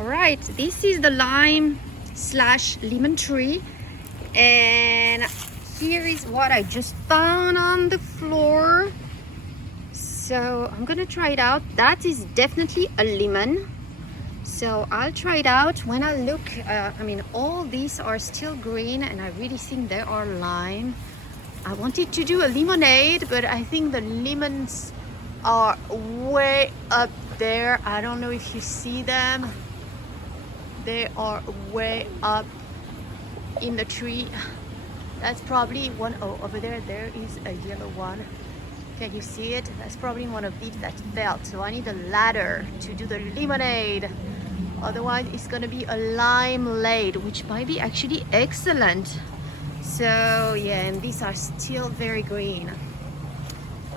All right, this is the lime slash lemon tree, and here is what I just found on the floor. So I'm gonna try it out. That is definitely a lemon, so I'll try it out. When I look, I mean, all these are still green and I really think they are lime. I wanted to do a lemonade, but I think the lemons are way up there. I don't know if you see them. They are way up in the tree. That's probably one. Oh, over there is a yellow one. Can you see it? That's probably one of these that fell. So I need a ladder to do the lemonade. Otherwise it's gonna be a lime-lade, which might be actually excellent. So yeah, and these are still very green.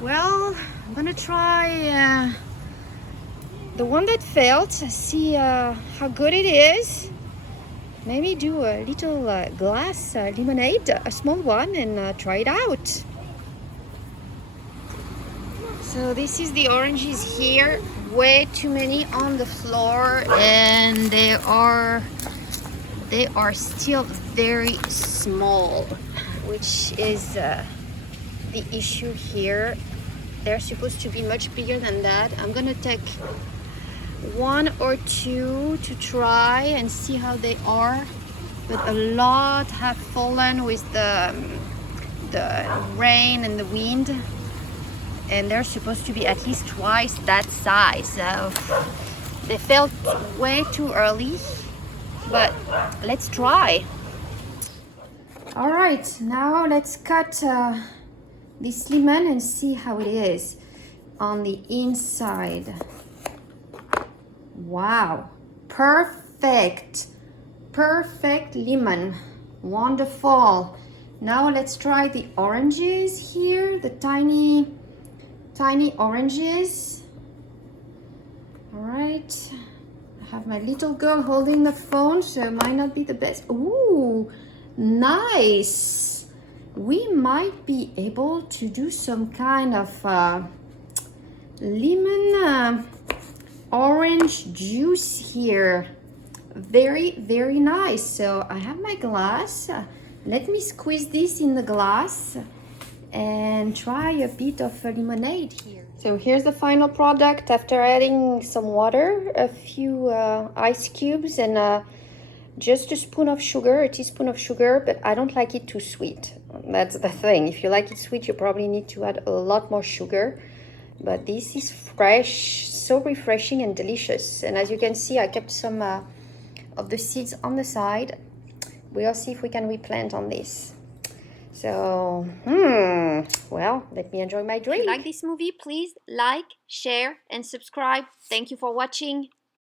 Well, I'm gonna try the one that failed, see how good it is. Maybe do a little glass lemonade, a small one, and try it out. So this is the oranges here. Way too many on the floor, and they are still very small, which is the issue here. They're supposed to be much bigger than that. I'm gonna take one or two to try and see how they are, but a lot have fallen with the rain and the wind, and they're supposed to be at least twice that size, so they felt way too early, but let's try. All right, now let's cut this lemon and see how it is on the inside. Wow, perfect lemon, wonderful. Now let's try the oranges here, the tiny oranges. All right, I have my little girl holding the phone, so it might not be the best. Ooh, nice. We might be able to do some kind of lemon orange juice here. Very nice. So I have my glass. Let me squeeze this in the glass and try a bit of a lemonade here. So here's the final product after adding some water, a few ice cubes, and just a spoon of sugar, a teaspoon of sugar, but I don't like it too sweet. That's the thing. If you like it sweet, you probably need to add a lot more sugar. But this is fresh, so refreshing and delicious. And as you can see, I kept some of the seeds on the side. We'll see if we can replant on this. So, well, let me enjoy my drink. If you like this movie, please like, share, and subscribe. Thank you for watching.